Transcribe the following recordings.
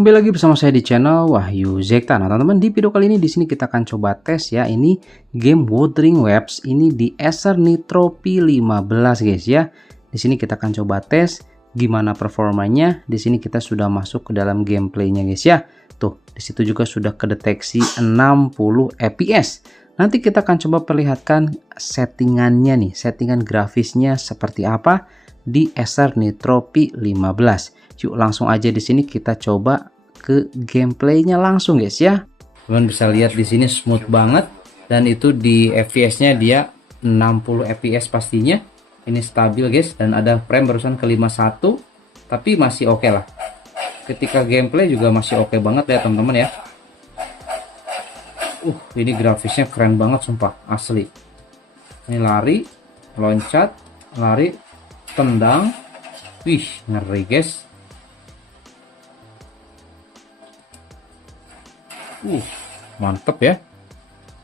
Kembali lagi bersama saya di channel Wahyu Zekta. Nah, teman-teman, di video kali ini di sini kita akan coba tes ya. Ini game Wuthering Waves ini di Acer Nitro P15 guys ya. Di sini kita akan coba tes gimana performanya. Di sini kita sudah masuk ke dalam gameplaynya guys ya. Tuh, di situ juga sudah kedeteksi 60 fps. Nanti kita akan coba perlihatkan settingannya nih, settingan grafisnya seperti apa di Acer Nitro P15. Yuk langsung aja di sini kita coba ke gameplaynya langsung guys ya. Teman bisa lihat di sini smooth banget dan itu di FPS-nya dia 60 fps pastinya. Ini stabil guys dan ada frame barusan ke 51 tapi masih oke lah. Ketika gameplay juga masih oke banget ya teman-teman ya. Ini grafisnya keren banget sumpah asli. Ini lari, loncat, lari, tendang. Wih, ngeri guys. Mantep ya.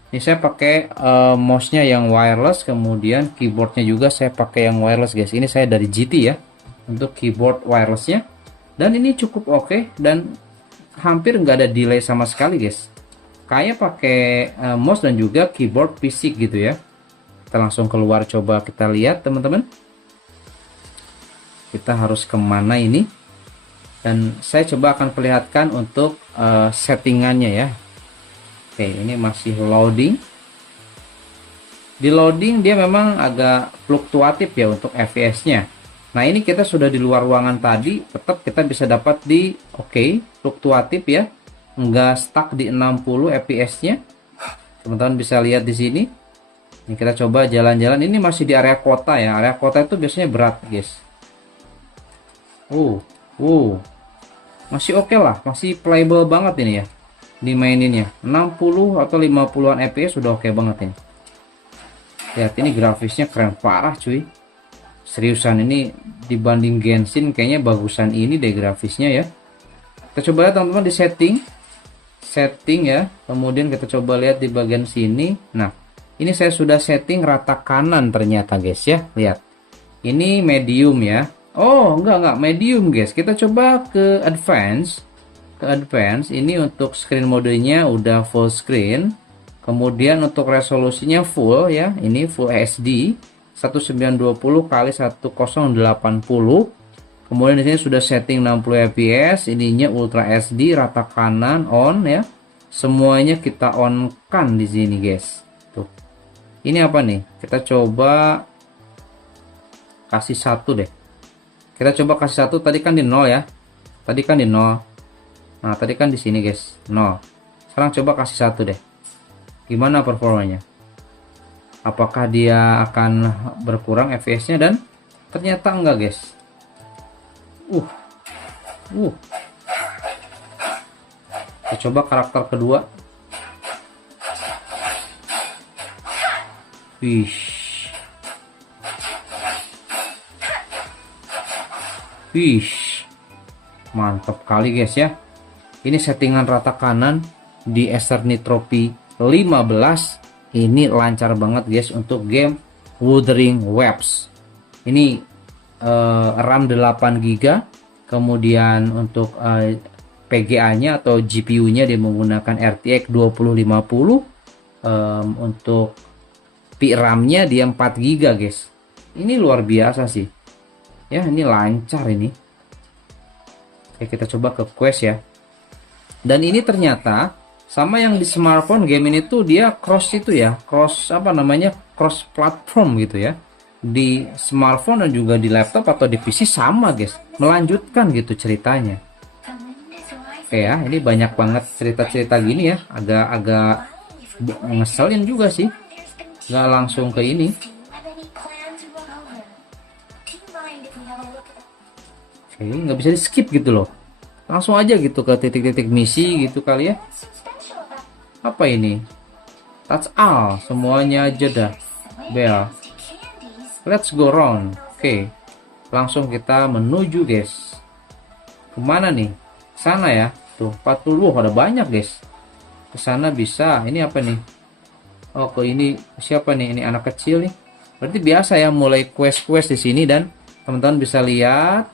Ini saya pakai mouse-nya yang wireless, kemudian keyboardnya juga saya pakai yang wireless guys. Ini saya dari GT ya untuk keyboard wirelessnya, dan ini cukup oke dan hampir nggak ada delay sama sekali guys. Kayak pakai mouse dan juga keyboard fisik gitu ya. Kita langsung keluar coba kita lihat teman-teman. Kita harus kemana ini? Dan saya coba akan perlihatkan untuk settingannya ya. Oke, ini masih loading. Di loading dia memang agak fluktuatif ya untuk fps-nya. Nah, ini kita sudah di luar ruangan tadi, tetap kita bisa dapat di fluktuatif ya. Enggak stuck di 60 fps-nya. Teman-teman bisa lihat di sini. Ini kita coba jalan-jalan, ini masih di area kota ya. Area kota itu biasanya berat, guys. Masih oke lah, masih playable banget ini ya dimaininnya. 60 atau 50-an fps sudah oke banget ini. Lihat ini grafisnya keren parah cuy. Seriusan ini dibanding Genshin kayaknya bagusan ini deh grafisnya ya. Kita coba lihat teman-teman di setting ya. Kemudian kita coba lihat di bagian sini. Nah, ini saya sudah setting rata kanan ternyata guys ya. Lihat. Ini medium ya. Oh, enggak medium guys. Kita coba ke advance. Ini untuk screen modenya udah full screen. Kemudian untuk resolusinya full ya. Ini full HD 1920 x 1080. Kemudian di sini sudah setting 60 fps. Ininya ultra HD rata kanan on ya. Semuanya kita on kan di sini guys. Tuh. Ini apa nih? Kita coba kasih satu deh. Kita coba kasih satu, tadi kan di 0 ya. Tadi kan di 0. Nah, tadi kan di sini guys, 0. Sekarang coba kasih satu deh. Gimana performanya? Apakah dia akan berkurang fps-nya? Dan ternyata enggak guys. Kita coba karakter kedua. Mantap kali guys ya. Ini settingan rata kanan di Acer Nitro P15. Ini lancar banget guys untuk game Wuthering Waves. Ini RAM 8 GB. Kemudian untuk PGA nya atau GPU nya dia menggunakan RTX 2050. Untuk VRAM nya dia 4 GB guys. Ini luar biasa sih ya, ini lancar ini. Oke, kita coba ke Quest ya. Dan ini ternyata sama yang di smartphone, game ini tuh dia cross platform gitu ya. Di smartphone dan juga di laptop atau di PC sama guys, melanjutkan gitu ceritanya. Oke ya, ini banyak banget cerita-cerita gini ya, agak ngeselin juga sih, nggak langsung ke ini. Nggak bisa di skip gitu loh, langsung aja gitu ke titik-titik misi gitu kali ya. Apa ini? Touch all, semuanya aja dah. Bell, let's go round. Oke, langsung kita menuju guys. Kemana nih? Sana ya. Tuh 40, ada banyak guys. Kesana bisa. Ini apa nih? Oh, ke ini siapa nih? Ini anak kecil nih. Berarti biasa ya mulai quest-quest di sini. Dan teman-teman bisa lihat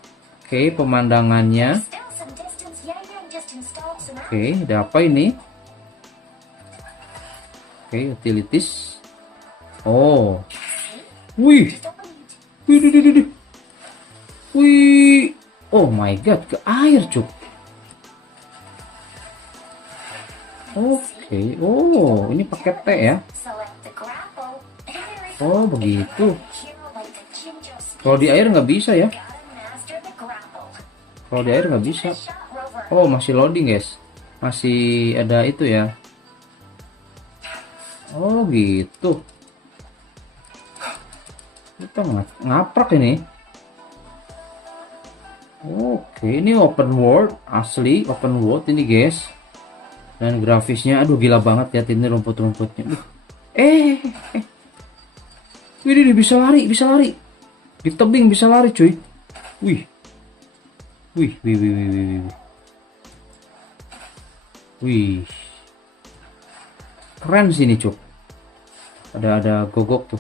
pemandangannya. Oke, ada apa ini? Oke, utilities. Oh, wih, wih, wih, wih, wih. Wih. Oh my god, ke air cuk. Oke, oh ini pakai T ya. Oh begitu. Kalau di air nggak bisa ya. Kalau di air nggak bisa. Oh masih loading guys. Masih ada itu ya. Oh gitu. Kita ngaprak ini. Oke, ini open world, asli open world ini guys. Dan grafisnya aduh gila banget, lihat ini rumput-rumputnya. Eh. Wih, bisa lari, bisa lari. Di tebing bisa lari, cuy. Wih. Wih. Wih. Keren sini, cuk. Ada gogok tuh.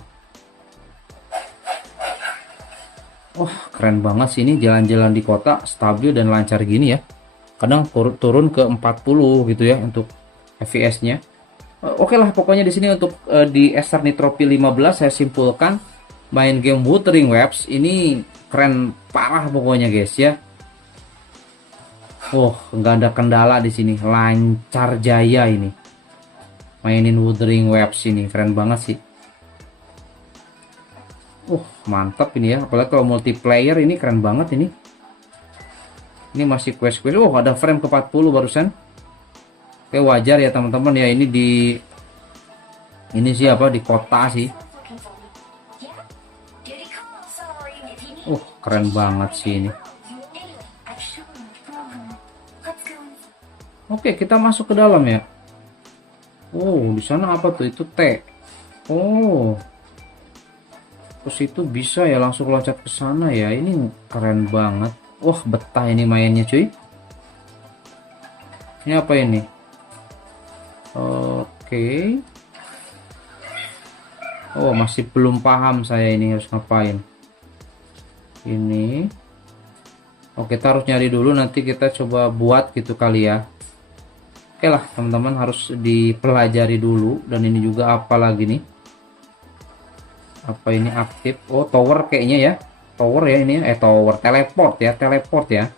Oh, keren banget sih ini jalan-jalan di kota stabil dan lancar gini ya. Kadang turun ke 40 gitu ya untuk FPS-nya. Oke lah, pokoknya di sini untuk di Acer Nitro P15 saya simpulkan main game Wuthering Waves ini keren parah pokoknya guys ya. Oh, nggak ada kendala di sini, lancar jaya ini. Mainin Wuthering Waves ini keren banget sih. Mantap ini ya, apalagi kalau multiplayer ini keren banget ini. Ini masih quest. Oh, ada frame ke 40 barusan. Oke, wajar ya teman-teman ya, ini siapa di kota sih. Keren banget sih ini. Oke, kita masuk ke dalam ya. Oh, di sana apa tuh? Itu T. Oh. Terus itu bisa ya langsung loncat ke sana ya. Ini keren banget. Wah, betah ini mainnya cuy. Ini apa ini? Oke. Oh, masih belum paham saya ini harus ngapain. Ini. Oh, kita harus nyari dulu, nanti kita coba buat gitu kali ya. Oke lah, teman-teman harus dipelajari dulu. Dan ini juga apa lagi nih? Apa ini aktif? Oh, tower kayaknya ya. Tower ya ini. Tower teleport ya, teleport ya.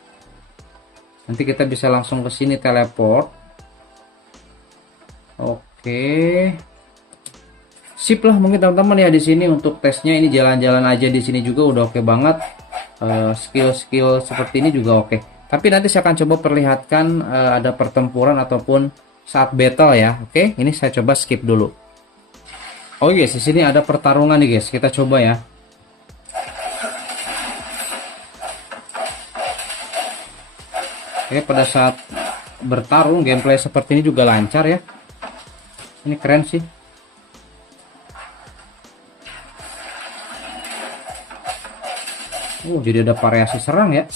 Nanti kita bisa langsung ke sini teleport. Oke. Sip lah mungkin teman-teman ya di sini untuk tesnya, ini jalan-jalan aja di sini juga udah oke banget. Skill-skill seperti ini juga oke. Tapi nanti saya akan coba perlihatkan ada pertempuran ataupun saat battle ya. Oke, ini saya coba skip dulu. Oh yes, di sini ada pertarungan nih guys. Kita coba ya. Oke, pada saat bertarung gameplay seperti ini juga lancar ya. Ini keren sih. Jadi ada variasi serang ya.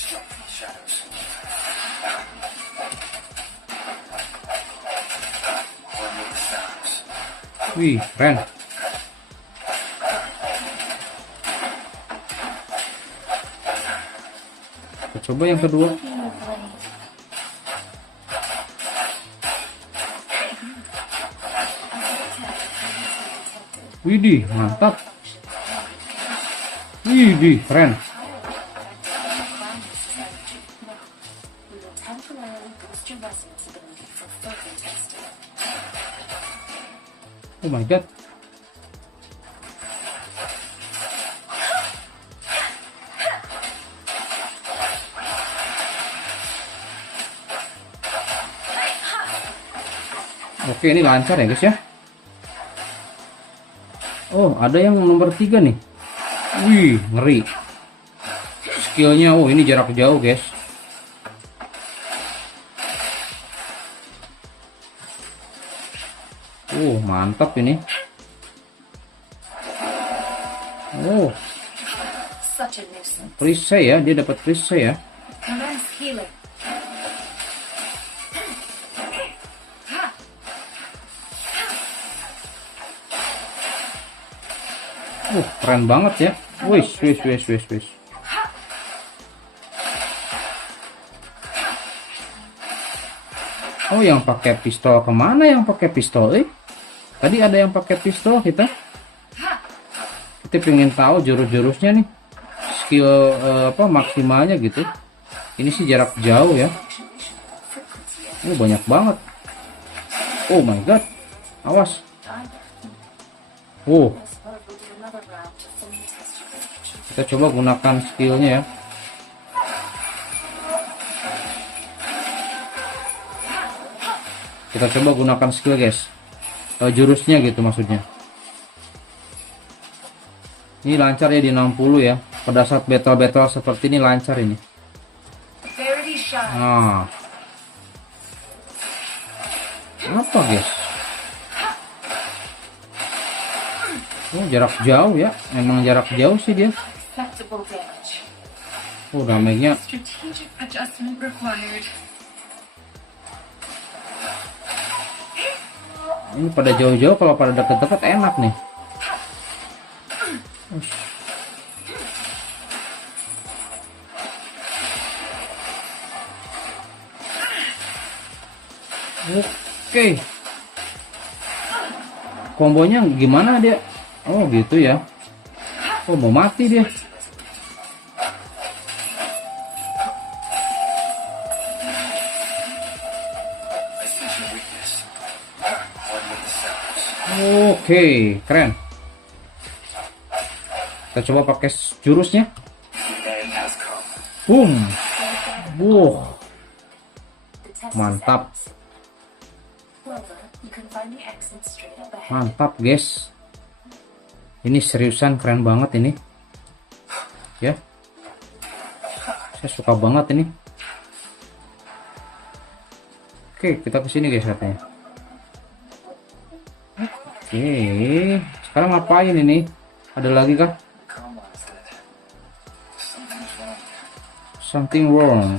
Wih, keren. Kita coba yang kedua. Widih, mantap. Widih, keren. Oh my god. Oke, ini lancar ya guys ya. Oh, ada yang nomor 3 nih. Wih, ngeri. Skillnya, ini jarak jauh guys. Mantap ini. Perisai ya, dia dapat perisai ya. Keren banget ya. Wis. Oh, yang pakai pistol kemana? Yang pakai pistol? Tadi ada yang pakai pistol kita. Kita pengen tahu jurus-jurusnya nih. Skill apa maksimalnya gitu. Ini sih jarak jauh ya. Oh, banyak banget. Oh my god. Awas. Oh. Kita coba gunakan skillnya ya. Kita coba gunakan skill guys. Jurusnya gitu maksudnya. Ini lancar ya di 60 ya. Pada saat battle-battle seperti ini lancar ini. Nah. Apa guys? Oh, jarak jauh ya. Emang jarak jauh sih dia. Oh, damage-nya. Ini pada jauh-jauh, kalau pada deket-deket enak nih. Oke. Kombonya gimana dia? Oh gitu ya. Oh, mau mati dia. Oke, keren. Kita coba pakai jurusnya. Boom. Wow. Mantap. Mantap, guys. Ini seriusan keren banget ini. Ya. Saya suka banget ini. Oke, kita ke sini guys katanya. Oke, sekarang ngapain ini? Ada lagi kah? Something wrong.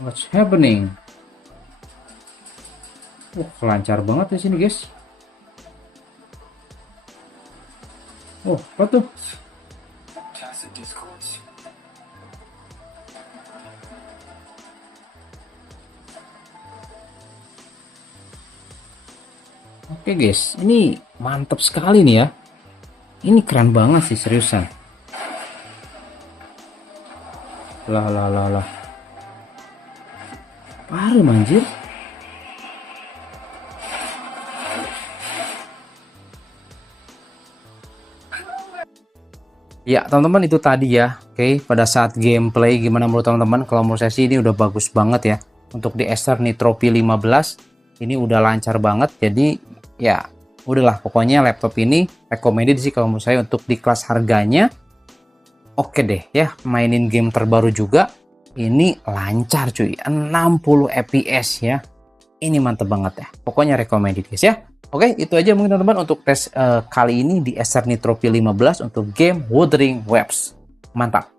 What's happening? Lancar banget di sini guys. Oh, apa tuh? Oke guys, ini mantap sekali nih ya. Ini keren banget sih seriusan. Lah. Parah manjir. Ya teman-teman, itu tadi ya. Oke, pada saat gameplay gimana menurut teman-teman? Kalau menurut saya sih ini udah bagus banget ya. Untuk di Acer Nitro P15 ini udah lancar banget. Jadi ya udahlah, pokoknya laptop ini recommended sih kalau menurut saya untuk di kelas harganya. Oke deh ya, mainin game terbaru juga. Ini lancar cuy, 60 fps ya. Ini mantep banget ya. Pokoknya recommended guys ya. Oke, itu aja mungkin teman-teman untuk tes kali ini di Acer Nitro P15 untuk game Wuthering Waves. Mantap.